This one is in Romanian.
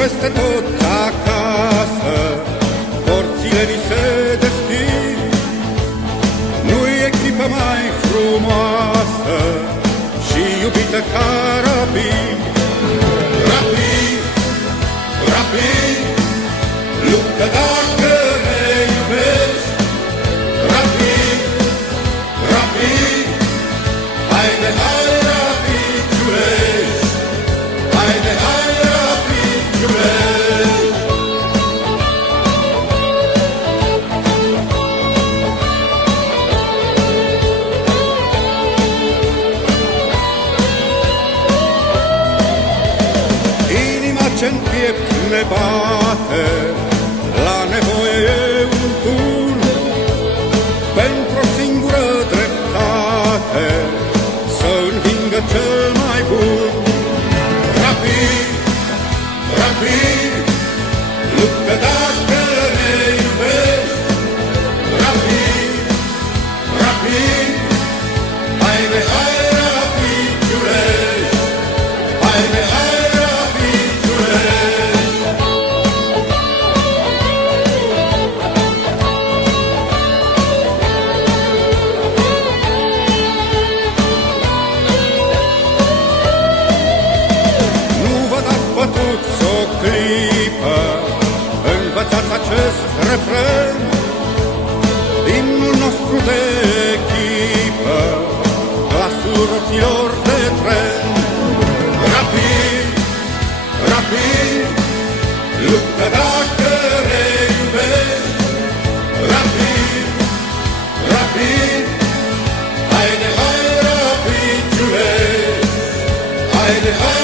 peste tot acasă, porțile ni se deschid. Nu-i echipă mai frumoasă și iubită ca Rapid. Rapid, Rapid, luptă dacă ne iubești. Rapid, Rapid, haide, hai Rapid, Giulești. Haide, hai Rapid, Giulești. Inima ce-n piept ne bate, la nevoie e un tur, pentru o singură dreptate, să învingă cel mai bun. Rapid, Rapid, luptă dacă ne iubești. Rapid, Rapid, haide, hai Rapid, Giulești. Haide, hai Rapid, Giulești. Nu vă dați bătuți o clipă, învățați acest refren, imnul nostru de echipă, glasul roților de tren. Rapid, Rapid, luptă dacă ne iubești. Rapid, Rapid, haide, hai Rapid, Giulești. Haide, hai